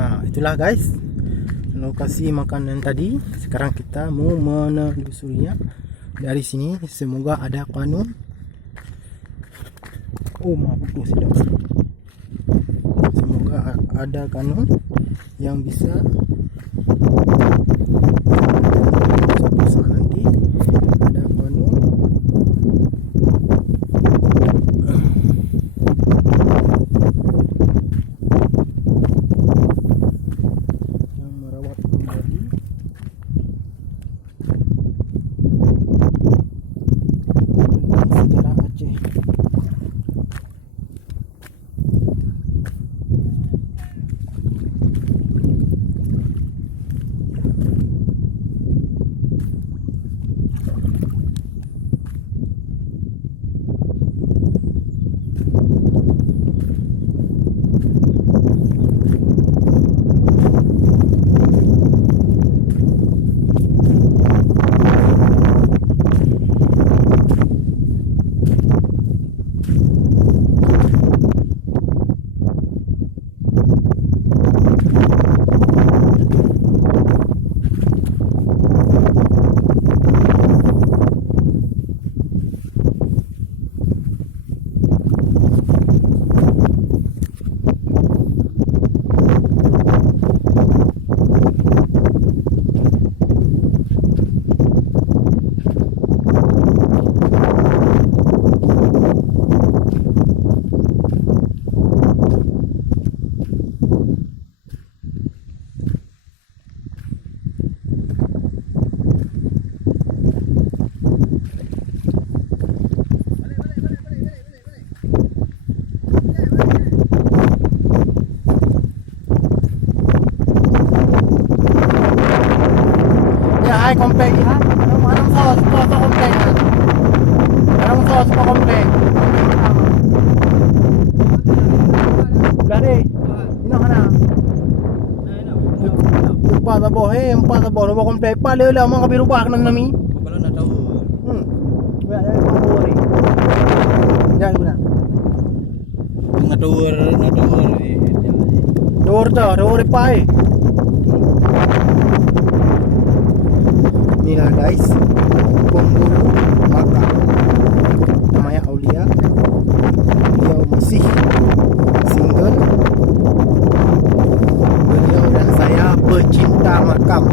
Nah, itulah guys lokasi makanan tadi. Sekarang kita mau menelusurinya dari sini. Semoga ada kanun. Oh, maaf, sedap. Semoga ada kanun yang bisa suatu saat nanti ada kanun yang merawat kembali tentang sejarah Aceh. Hai komplek ya, anong sawas po sa komplek ha? Anong sawas po komplek? Dari, ino ka na? Empat na po, lupa komplek pa, lila mga kabirubak ng nami. Kapala na tao. Wala na yung panguri. Diyan ko na. Ngador eh. Door pa eh. Inilah guys, pemburu makam namanya Aulia. Beliau masih single. Beliau dan saya pecinta makam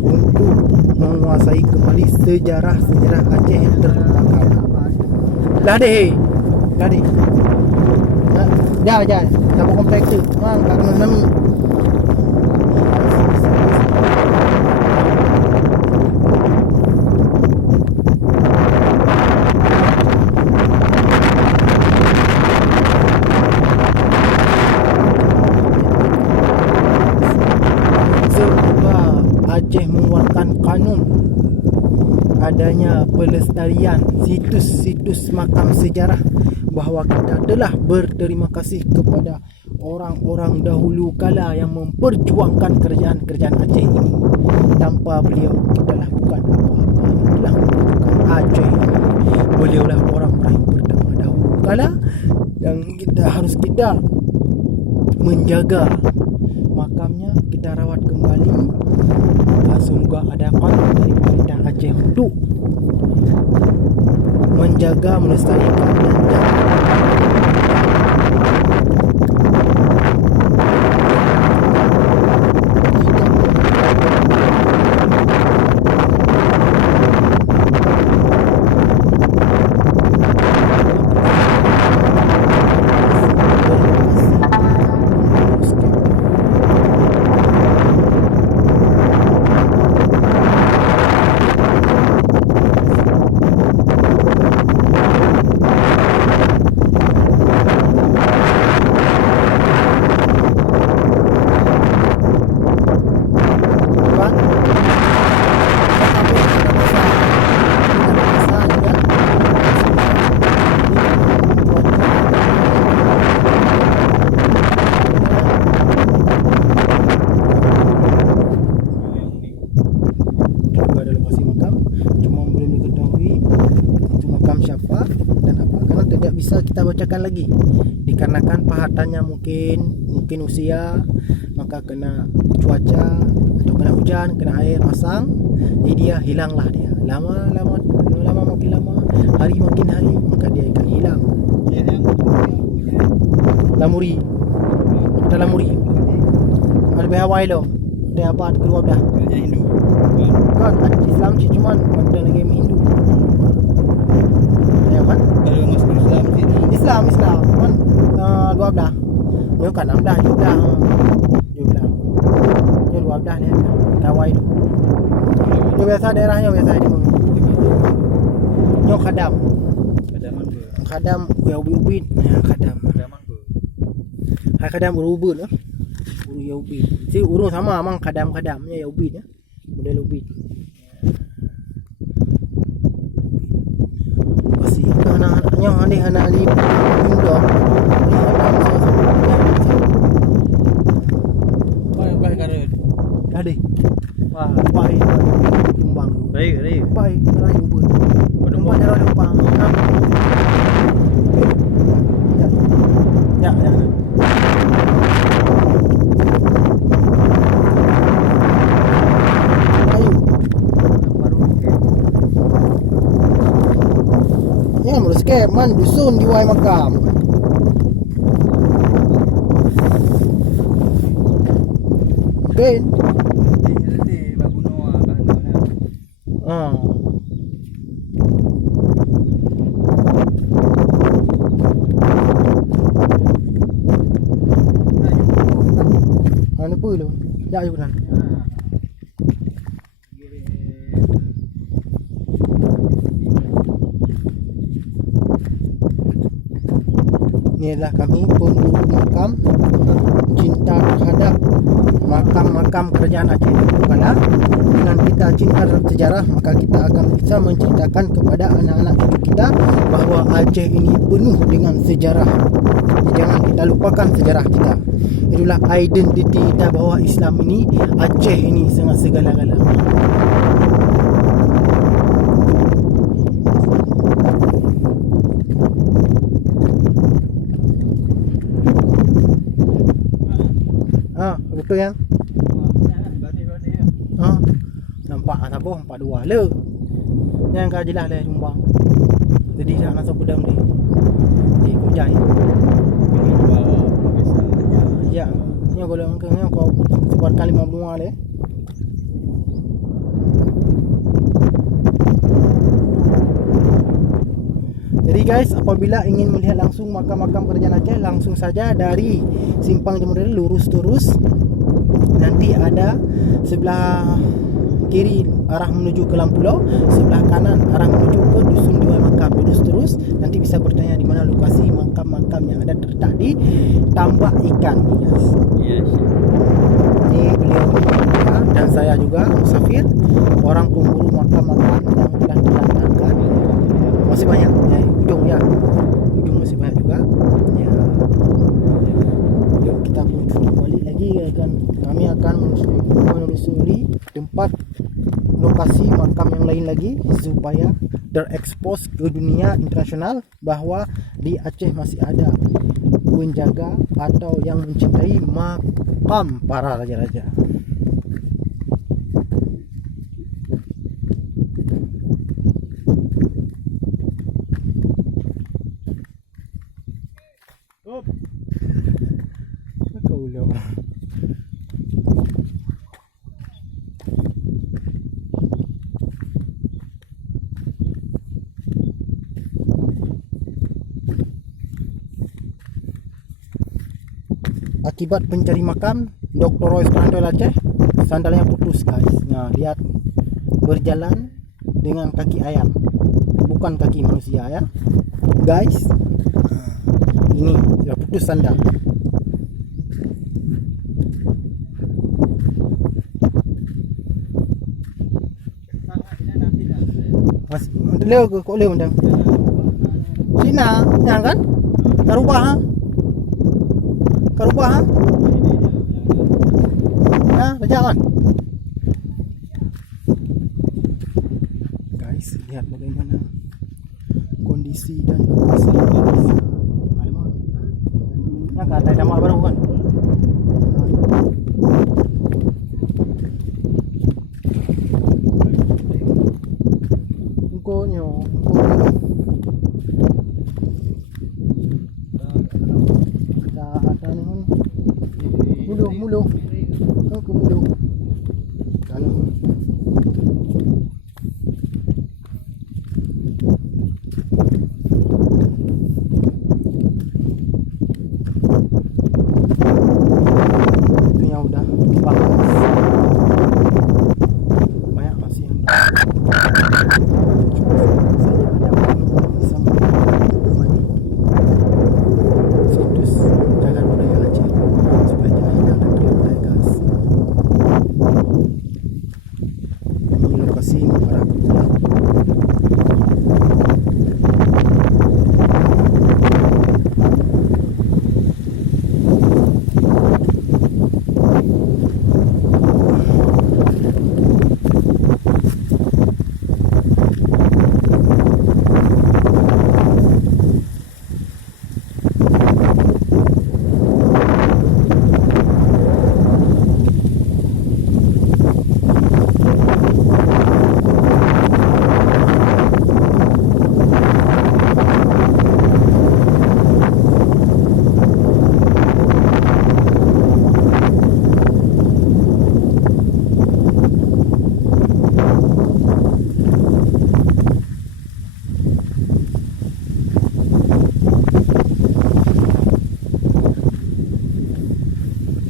untuk menguasai kembali sejarah Aceh yang terbakar. Dah deh. Jangan tak kompleks tu. Karena nami. Aceh mengeluarkan kanun adanya pelestarian situs-situs makam sejarah, bahawa kita telah berterima kasih kepada orang-orang dahulu kala yang memperjuangkan kerajaan Aceh ini. Tanpa beliau kita lah bukan apa-apa yang telah memperjuangkan Aceh ini. Beliau lah orang-orang yang pertama dahulu kala yang harus kita menjaga makamnya, kita rawat kembali. Semoga ada kanun dari pemerintah Aceh untuk menjaga, melestarikan dan bisa kita bacakan lagi di dikarenakan pahatannya mungkin usia, maka kena cuaca atau kena hujan, kena air pasang, jadi dia hilanglah dia. Lama makin lama, hari makin hari, maka dia akan hilang. Lamuri. Ada lamuri. Ada Hawaii lo. Ada apa keluar dah. Kerja Hindu. Kan ada Islam sih, cuman ada lagi Hindu. Ya kan? Kalau masuk Islam sini. Islam cuman 12. Yo kan 16 juga. 12. Yo 12 dia. Hawaii tu. Yo biasa daerahnya biasa di mana? Yo khadam. Kedaman tu. Khadam ya ubin. Ya khadam. Kedaman tu. Hai kadam ubin lah. Uru ya ubin. Si urung sama amang kadamnya ya ubin ya. Model ubin. Masih anak-anaknya anak di Indo. Baik kare. Ada. Wah, Baik tumbang. baik. Baik rai ubin. Tumbang jalan tumbang. Ya. Jangan merus man dusun di Wai Makam. Okay. Babu Noah bahannya. Ah. Ano po lo? Ya yun nan. Inilah kami pemburu makam, cinta terhadap makam-makam kerajaan Aceh. Karena dengan kita cinta terhadap sejarah, maka kita akan bisa menceritakan kepada anak-anak cucu kita bahawa Aceh ini penuh dengan sejarah. Jangan kita lupakan sejarah kita. Itulah identiti kita bahawa Islam ini, Aceh ini sangat segala-galanya. Betul yang? Nampak tak apa, 42 le. Yang kau jelas le Jumbang. Jadi dah nak pedang ni. Di Kujai. Ya, ni kalau angkanya kau sebar kali 50 le. Jadi guys, apabila ingin melihat langsung makam-makam kerajaan Aceh, langsung saja dari Simpang Jemur lurus terus. Nanti ada sebelah kiri arah menuju ke Lampulau, sebelah kanan arah menuju ke Dusun Dua Makam. Lurus terus, nanti bisa bertanya di mana lokasi makam-makam yang ada terletak di Tambak Ikan, guys. Yes. Ini beliau dan saya juga musafir, orang pemburu makam-makam yang telah dilantarkan. Masih banyak ya, ujung masih banyak juga ya. Yuk kita balik lagi kan. Kami akan menelusuri tempat lokasi makam yang lain lagi supaya terekspos ke dunia internasional bahawa di Aceh masih ada penjaga atau yang mencintai makam para raja-raja. Akibat pencari makam Dr. Roy Sandal Aceh, sandalnya putus guys. Nah lihat, berjalan dengan kaki ayam, bukan kaki manusia ya guys. Ini sudah putus sandal. Masih leo kok leo undang Cina yang kan karubah nah jangan guys, lihat bagaimana kondisi dan lokasi. mulu. Oh, ke mulu. Kalau ini yang udah dibakar. Banyak masih yang situs jaga budaya Aceh supaya jangan hilang dan terlebih guys. Ini lokasi para kerja.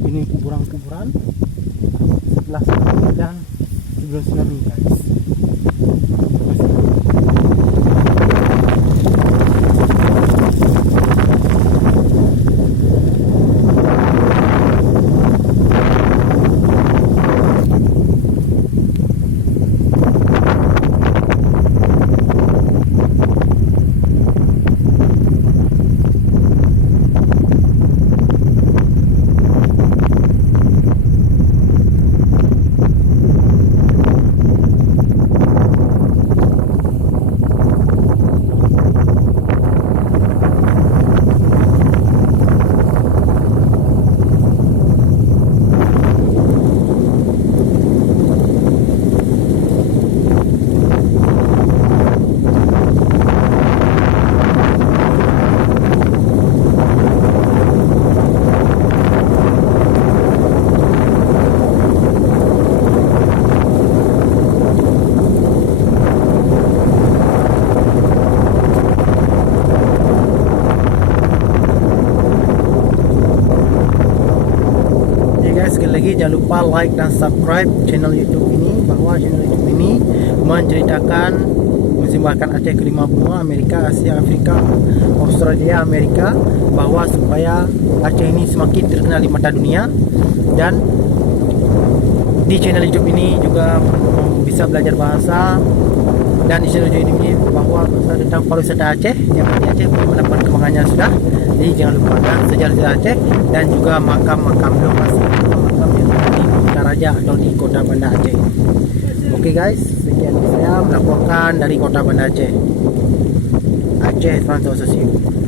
Ini kuburan-kuburan setelah tsunami dan sebelum tsunami guys. Sekali lagi jangan lupa like dan subscribe channel YouTube ini, bahwa channel YouTube ini menceritakan mensimbahkan Aceh ke 5 benua, Amerika, Asia, Afrika, Australia, Amerika, bahwa supaya Aceh ini semakin terkenal di mata dunia. Dan di channel YouTube ini juga bisa belajar bahasa, dan di channel YouTube ini bahwa tentang pariwisata Aceh yang di Aceh bagaimana perkembangannya sudah. Jadi jangan lupakan sejarah Aceh dan juga makam-makam lokasi makam yang ada di Kutaraja atau di Kota Banda Aceh. Oke guys, sekian saya melaporkan dari Kota Banda Aceh. Aceh Transosio.